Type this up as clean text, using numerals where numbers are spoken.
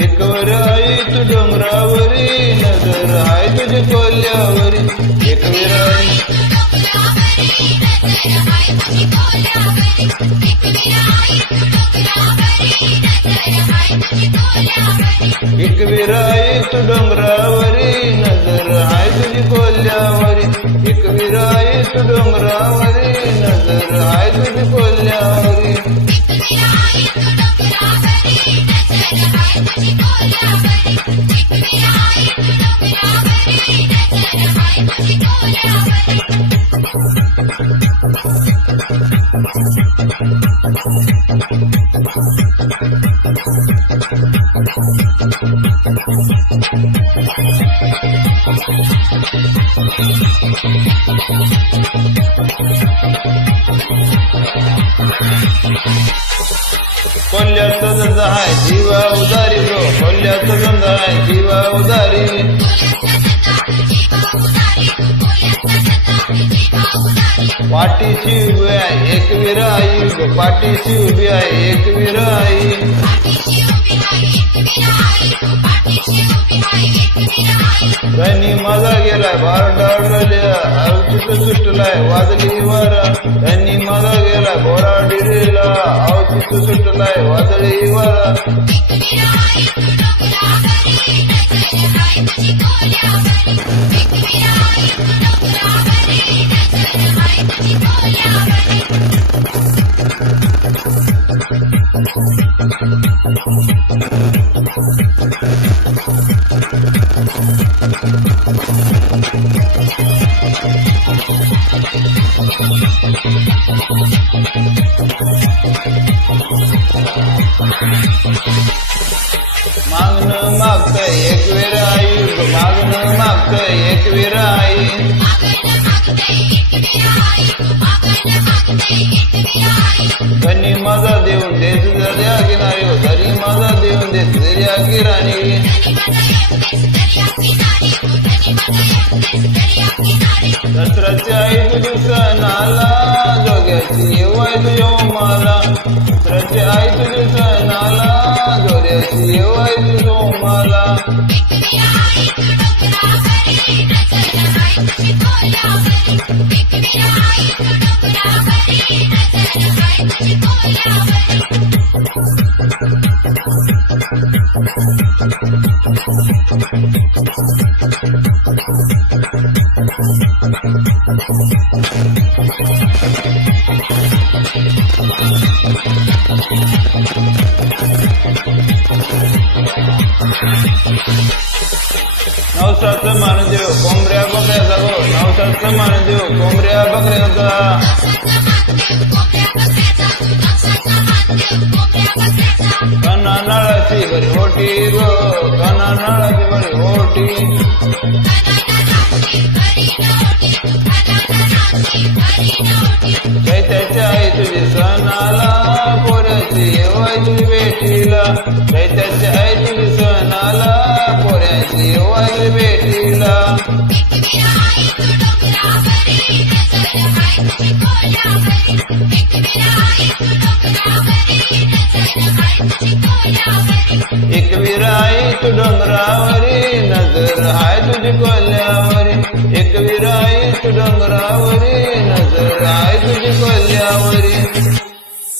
एकवर आई तू डोंगरावरी नजर हाय तुझे कोल्ह्यावरी एकवीर आई एकवीर आई तू डोंगरावरी नजर हाय तुझी कोल्ह्यावरी एकवीर आई तू डोंगरावरी नजर हाय तुझी कोल्ह्यावरी कोल्ह्याचा धंदा आहे जीवा उदारी ब्रो कोल्ह्याचा धंदा आहे जीवा उदारी पाठीशी उभी आहे एकवीर आई पाठीशी उभी आहे एकवीर आई त्यांनी माझा गेलाय बारडाडल्या अवचित सुटलाय वादळी वारा त्यांनी माझा गेलाय बोराडिरेला अवचित सुटलाय वादळी वारा मागणं मागतय एकवीर आई मागणं मागतय एकवीर आई धनी माझा देऊन देत दर्या किनारी धनी माझा देऊन देत दर्या किनारी दसऱ्याची आई तुझी सणाला जोग्याची येवाय तुझ्या मला दसऱ्याची आई तुझी सणाला जोग्याची येवाय तुझ्या मला नवसाचं मानदेव कोंबऱ्या बकऱ्याचा गो नवसाचं मानदेव कोंबऱ्या बकऱ्याचा कना नाळाची बरी होटी गो कना नाळाची बरी होटी चैत्याच्या आई तुझी सणाला पोऱ्याची येवाय तुझी बेटीला चैत्याच्या आई तुझी सणाला पोऱ्याची येवाय बेटीला एकवीर आई तू डोंगरावरी नजर हाय तुझी कोल्ह्यावरी एकवीर आई तू डोंगरावरी नजर हाय तुझी कोल्ह्यावरी